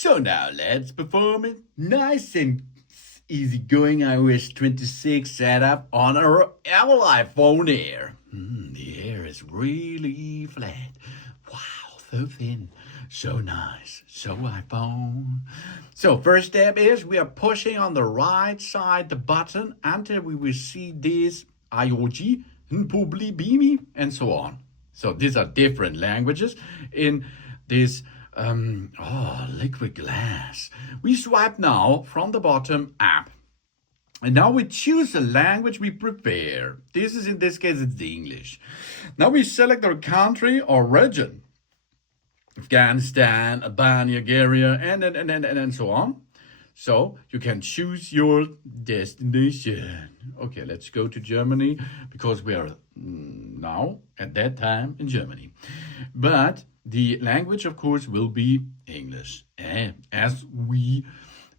So now let's perform it. Nice and easygoing iOS 26 setup on our Apple iPhone Air. The air is really flat. Wow, so thin. So nice. So iPhone. So first step is we are pushing on the right side the button until we will see this IOG, Publi Bimi, and so on. So these are different languages in this liquid glass. We swipe now from the bottom up. And now we choose the language we prefer. In this case, it's the English. Now we select our country or region. Afghanistan, Albania, Bulgaria, and so on. So you can choose your destination. Okay, let's go to Germany because we are now at that time in Germany. But the language, of course, will be English, as we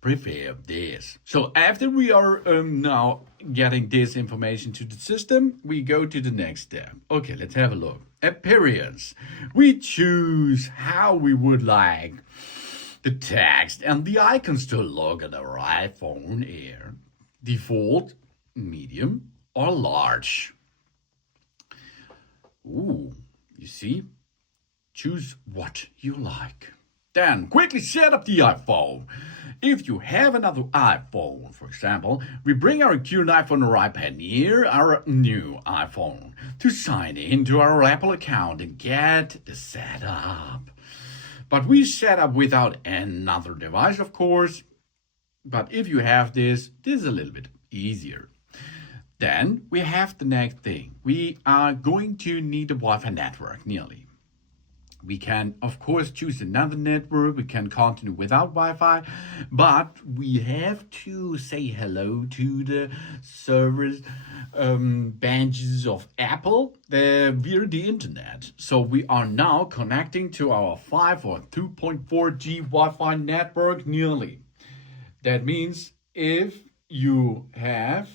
prefer this. So after we are now getting this information to the system, we go to the next step. Okay, let's have a look. Appearance. We choose how we would like the text and the icons to look at our iPhone Air. Default, medium, or large. Ooh, you see? Choose what you like. Then quickly set up the iPhone. If you have another iPhone, for example, we bring our current iPhone or iPad near our new iPhone to sign into our Apple account and get the setup. But we set up without another device, of course. But if you have this is a little bit easier. Then we have the next thing. We are going to need a Wi-Fi network nearly. We can, of course, choose another network. We can continue without Wi-Fi, but we have to say hello to the servers benches of Apple via the internet. So we are now connecting to our 5 or 2.4G Wi-Fi network nearly. That means if you have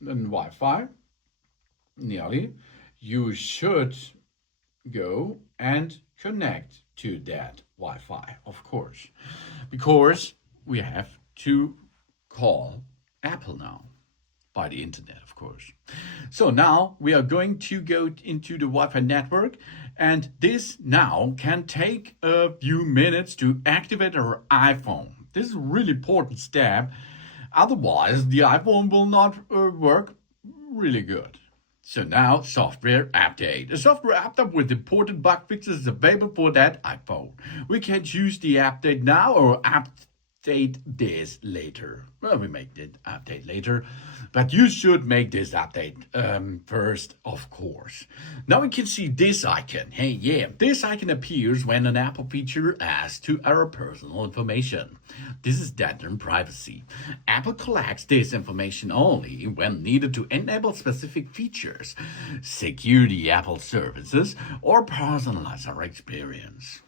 Wi-Fi nearly, you should go and connect to that Wi-Fi, of course, because we have to call Apple now by the internet, of course. So now we are going to go into the Wi-Fi network, and this now can take a few minutes to activate our iPhone. This is a really important step. Otherwise, the iPhone will not work really good. So now, software update. A software update with important bug fixes is available for that iPhone. We can choose the update now or update this later. Well, we make the update later, but you should make this update first, of course. Now we can see this icon. Hey, yeah, this icon appears when an Apple feature adds to our personal information. This is data and privacy. Apple collects this information only when needed to enable specific features, secure the Apple services, or personalize our experience.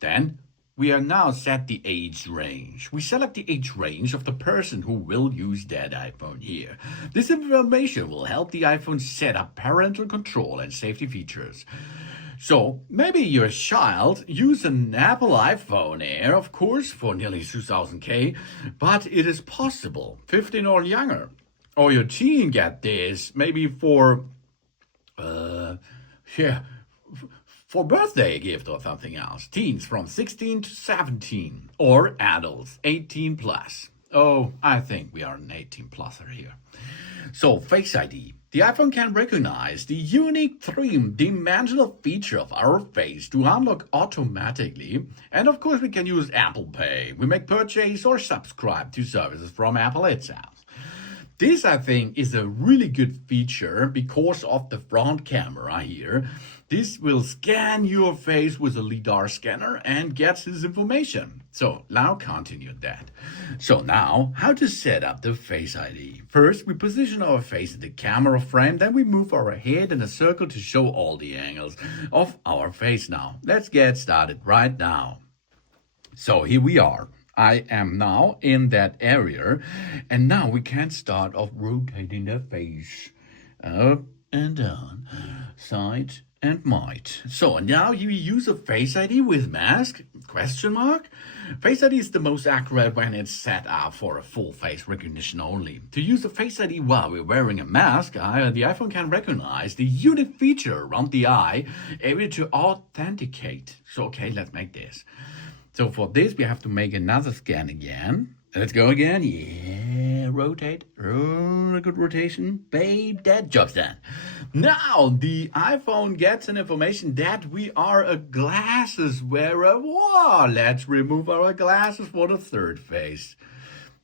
Then we are now set the age range. We select the age range of the person who will use that iPhone here. This information will help the iPhone set up parental control and safety features. So maybe your child use an Apple iPhone Air, of course, for nearly 2000K, but it is possible, 15 or younger. Or your teen get this, maybe for birthday gift or something else. Teens from 16 to 17, or adults 18 plus. Oh, I think we are an 18 pluser here. So Face ID. The iPhone can recognize the unique three-dimensional feature of our face to unlock automatically. And of course, we can use Apple Pay. We make purchase or subscribe to services from Apple itself. This, I think, is a really good feature because of the front camera here. This will scan your face with a LiDAR scanner and gets this information. So now continue that. So now, how to set up the Face ID. First, we position our face in the camera frame, then we move our head in a circle to show all the angles of our face now. Let's get started right now. So here we are. I am now in that area, and now we can start off rotating the face up and down. sight and might. So now you use a Face ID with mask? Question mark? Face ID is the most accurate when it's set up for a full face recognition only. To use a Face ID while we're wearing a mask, the iPhone can recognize the unique feature around the eye, able to authenticate. So okay, let's make this. So for this, we have to make another scan again. Let's go again. Yeah, rotate. Oh, a good rotation. Babe, that job's done. Now the iPhone gets an information that we are a glasses wearer. Whoa, let's remove our glasses for the third face.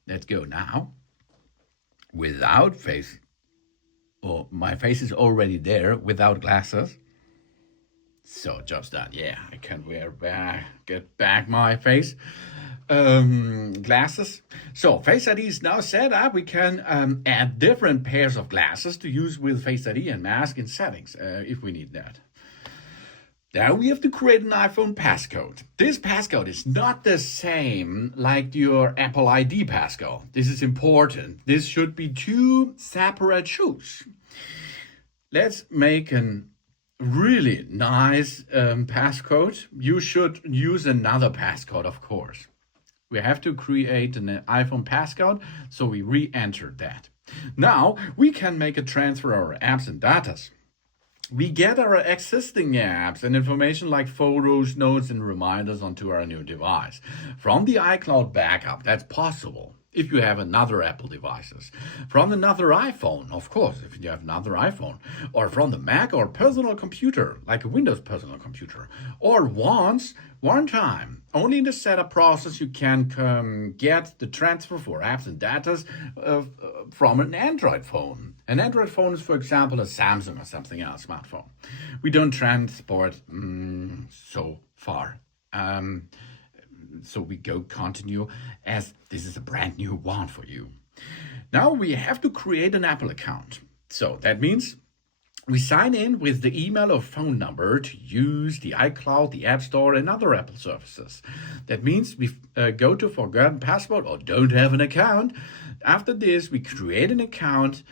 Let's go now. Without face. Oh, my face is already there without glasses. So job's done. Yeah, I can get back my face glasses. So Face ID is now set up. We can add different pairs of glasses to use with Face ID and mask in settings if we need that. Now we have to create an iPhone passcode. This passcode is not the same like your Apple ID passcode. This is important. This should be two separate shoes. Let's make an really nice passcode. You should use another passcode, of course. We have to create an iPhone passcode, so we re-enter that. Now we can make a transfer of our apps and datas. We get our existing apps and information like photos, notes, and reminders onto our new device. From the iCloud backup, that's possible if you have another Apple devices. From another iPhone, of course, if you have another iPhone. Or from the Mac or personal computer, like a Windows personal computer. Or one time. Only in the setup process you can get the transfer for apps and data from an Android phone. An Android phone is, for example, a Samsung or something else smartphone. We don't transport so far. So we go continue as this is a brand new one for you. Now we have to create an Apple account. So that means we sign in with the email or phone number to use the iCloud, the App Store, and other Apple services. That means we go to forgotten password or don't have an account. After this, we create an account.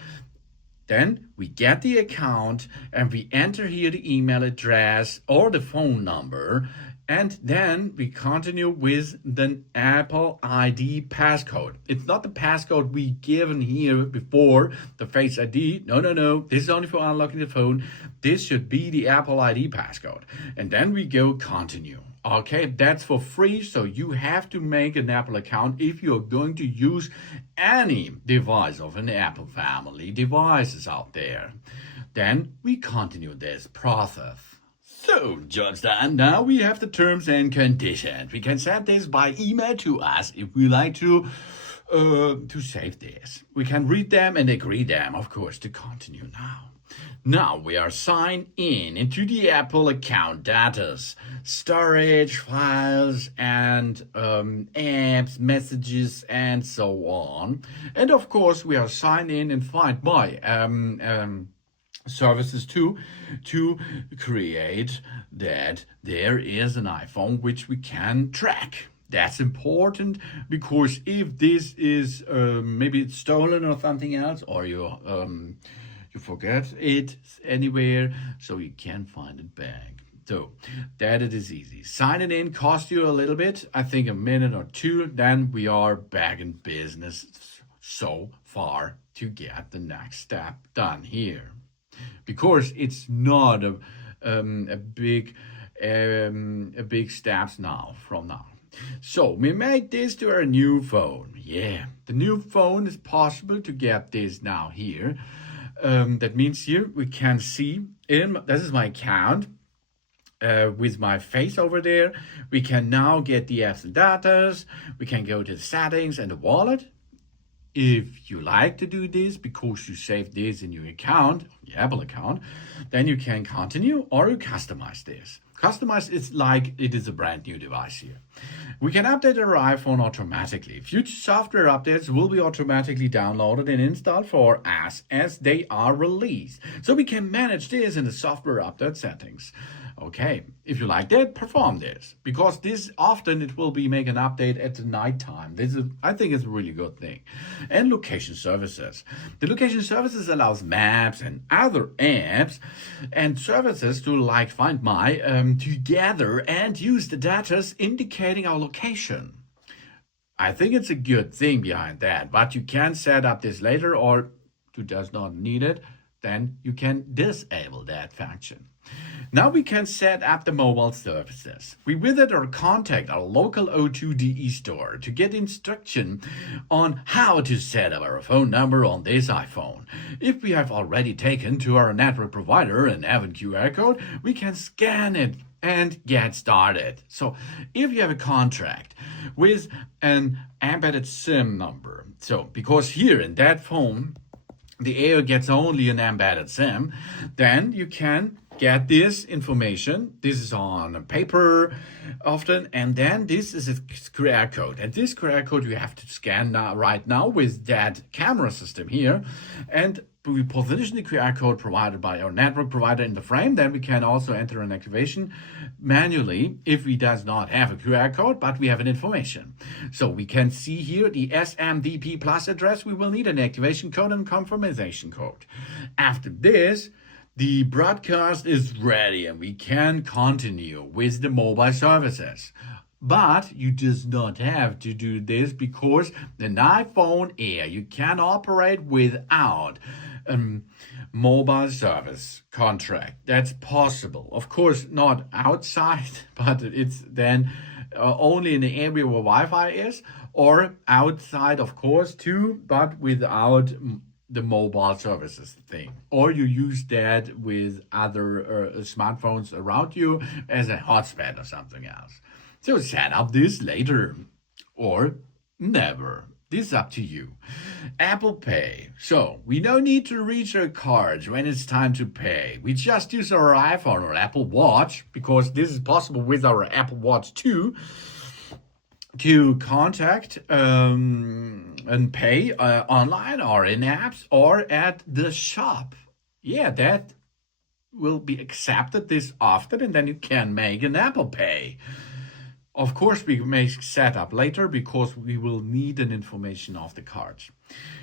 Then we get the account and we enter here the email address or the phone number. And then we continue with the Apple ID passcode. It's not the passcode we given here before, the Face ID. No. This is only for unlocking the phone. This should be the Apple ID passcode. And then we go continue. Okay, that's for free, so you have to make an Apple account if you're going to use any device of an Apple family devices out there. Then we continue this process. So, John Stan, now we have the terms and conditions. We can send this by email to us if we like to save this. We can read them and agree them, of course, to continue now. Now we are signed in into the Apple account data, storage, files, and apps, messages, and so on. And of course, we are signed in and Find My services too, to create that there is an iPhone which we can track. That's important because if this is maybe it's stolen or something else, or you forget it anywhere, so you can find it back. So that it is easy. Sign it in, cost you a little bit, I think a minute or two, then we are back in business so far to get the next step done here. Because it's not a big steps now from now. So we make this to our new phone. Yeah, the new phone is possible to get this now here. That means here we can see this is my account with my face over there. We can now get the apps and datas. We can go to the settings and the wallet. If you like to do this because you saved this in your account, your Apple account, then you can continue or you customize this. Customize is like it is a brand new device here. We can update our iPhone automatically. Future software updates will be automatically downloaded and installed for us as they are released. So we can manage this in the software update settings. Okay, if you like that, perform this. Because this often it will be make an update at the night time. I think it's a really good thing. And location services. The location services allows maps and other apps and services to like Find My to gather and use the data indicating our location. I think it's a good thing behind that, but you can set up this later, or you does not need it, then you can disable that function. Now we can set up the mobile services. We visit or contact our local O2DE store to get instruction on how to set up our phone number on this iPhone. If we have already taken to our network provider and have a QR code, we can scan it and get started. So if you have a contract with an embedded SIM number, so because here in that phone, the AO gets only an embedded SIM, then you can get this information. This is on paper often, and then this is a QR code. And this QR code you have to scan now, right now with that camera system here. And we position the QR code provided by our network provider in the frame. Then we can also enter an activation manually if we does not have a QR code, but we have an information. So we can see here the SMDP plus address. We will need an activation code and confirmation code. After this, the broadcast is ready and we can continue with the mobile services. But you does not have to do this because the iPhone Air you can operate without mobile service contract. That's possible. Of course, not outside, but it's then only in the area where Wi-Fi is, or outside, of course, too, but without the mobile services thing. Or you use that with other smartphones around you as a hotspot or something else. So set up this later or never. This is up to you. Apple Pay. So we don't need to reach our cards when it's time to pay. We just use our iPhone or Apple Watch, because this is possible with our Apple Watch too, to contact and pay online or in apps or at the shop. Yeah, that will be accepted this often, and then you can make an Apple Pay. Of course, we may set up later because we will need an information of the cards.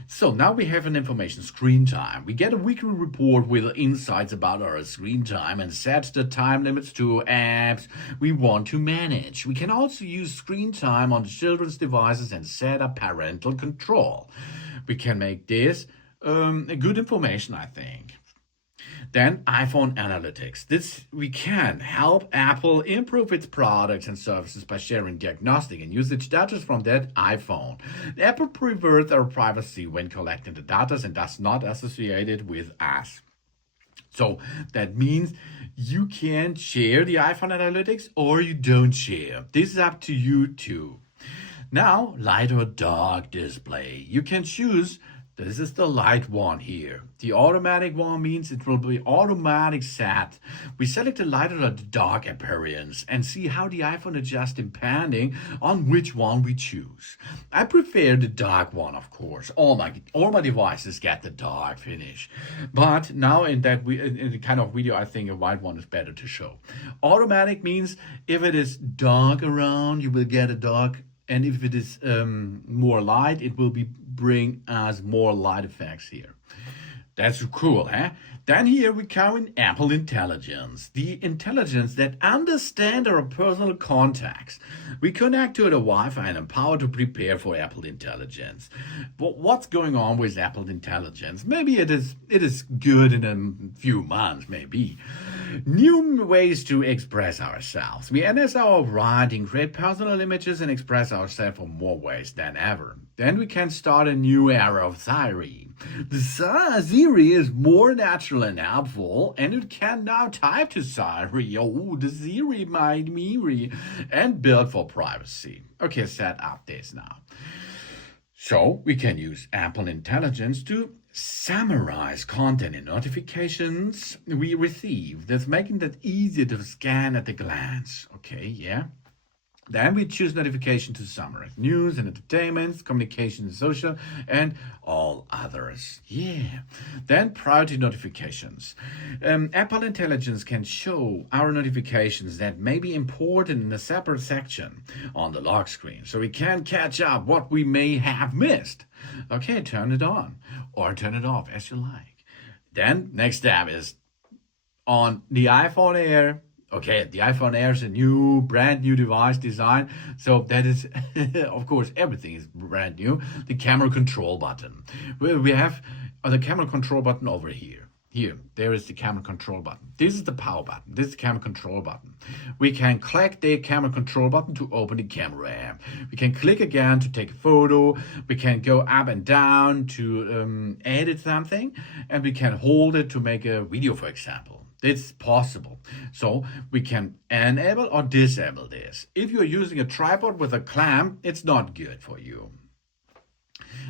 So now we have an information screen time. We get a weekly report with insights about our screen time and set the time limits to apps we want to manage. We can also use screen time on the children's devices and set up parental control. We can make this a good information, I think. Then iPhone Analytics. This we can help Apple improve its products and services by sharing diagnostic and usage data from that iPhone. Apple prefers our privacy when collecting the data and does not associate it with us. So that means you can share the iPhone Analytics or you don't share. This is up to you too. Now, light or dark display. You can choose. This is the light one here. The automatic one means it will be automatic set. We select the light or the dark appearance and see how the iPhone adjusts depending on which one we choose. I prefer the dark one, of course. All my devices get the dark finish. But now in the kind of video, I think a white one is better to show. Automatic means if it is dark around, you will get a dark. And if it is more light, it will bring us more light effects here. That's cool, huh? Then here we come in Apple Intelligence, the intelligence that understands our personal contacts. We connect to the Wi-Fi and empower to prepare for Apple Intelligence. But what's going on with Apple Intelligence? Maybe it is good in a few months, maybe. New ways to express ourselves. We enhance our writing, create personal images, and express ourselves in more ways than ever. Then we can start a new era of Siri. The Siri is more natural and helpful, and it can now type to Siri. Oh, the Siri might me and build for privacy. Okay, set up this now. So we can use Apple Intelligence to summarize content and notifications we receive. That's making that easier to scan at a glance. Okay, yeah. Then we choose notification to summarize news and entertainment, communication and social, and all others. Yeah. Then priority notifications. Apple Intelligence can show our notifications that may be important in a separate section on the lock screen, so we can catch up what we may have missed. Okay, turn it on or turn it off as you like. Then next step is on the iPhone Air. Okay, the iPhone Air is a brand new device design. So that is, of course, everything is brand new. The camera control button. We have the camera control button over here. Here, there is the camera control button. This is the power button. This is the camera control button. We can click the camera control button to open the camera app. We can click again to take a photo. We can go up and down to edit something. And we can hold it to make a video, for example. It's possible. So we can enable or disable this. If you're using a tripod with a clamp, it's not good for you.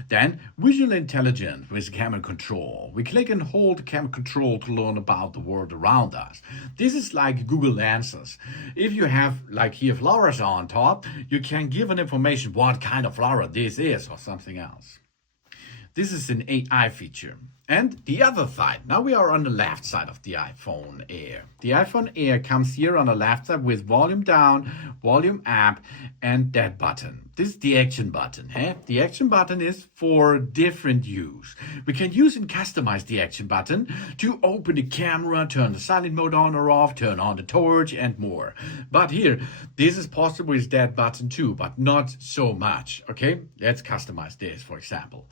Then visual intelligence with camera control. We click and hold the camera control to learn about the world around us. This is like Google Lenses. If you have, like here, flowers on top, you can give an information what kind of flower this is or something else. This is an AI feature. And the other side, now we are on the left side of the iPhone Air. The iPhone Air comes here on the left side with volume down, volume up, and that button. This is the action button. The action button is for different use. We can use and customize the action button to open the camera, turn the silent mode on or off, turn on the torch, and more. But here, this is possible with that button too, but not so much. Okay, let's customize this, for example.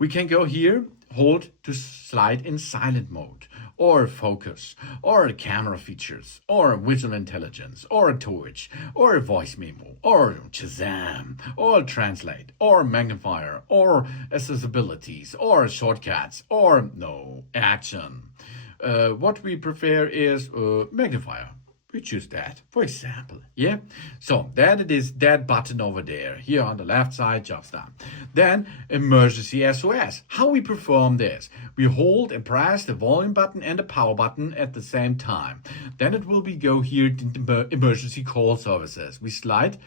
We can go here, hold to slide in silent mode, or focus, or camera features, or visual intelligence, or a torch, or a voice memo, or Shazam, or translate, or magnifier, or accessibilities, or shortcuts, or no action. What we prefer is magnifier. We choose that, for example, yeah? So that it is that button over there, here on the left side, jobs done. Then emergency SOS. How we perform this? We hold and press the volume button and the power button at the same time. Then it will go here to the emergency call services. We slide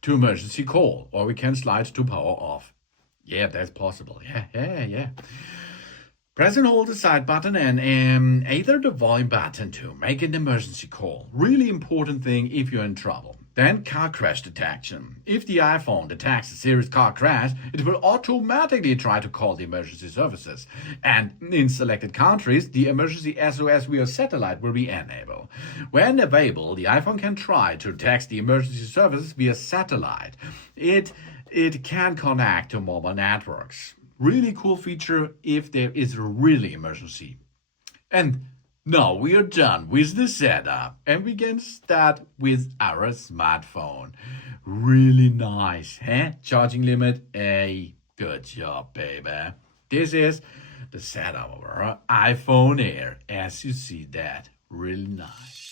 to emergency call, or we can slide to power off. Yeah, that's possible. Yeah. Press and hold the side button and either the volume button to make an emergency call. Really important thing if you're in trouble. Then car crash detection. If the iPhone detects a serious car crash, it will automatically try to call the emergency services. And in selected countries, the emergency SOS via satellite will be enabled. When available, the iPhone can try to text the emergency services via satellite. It can connect to mobile networks. Really cool feature if there is a really emergency. And now we are done with the setup and we can start with our smartphone. Really nice, Charging limit, hey, good job, baby. This is the setup of our iPhone Air. As you see that, really nice.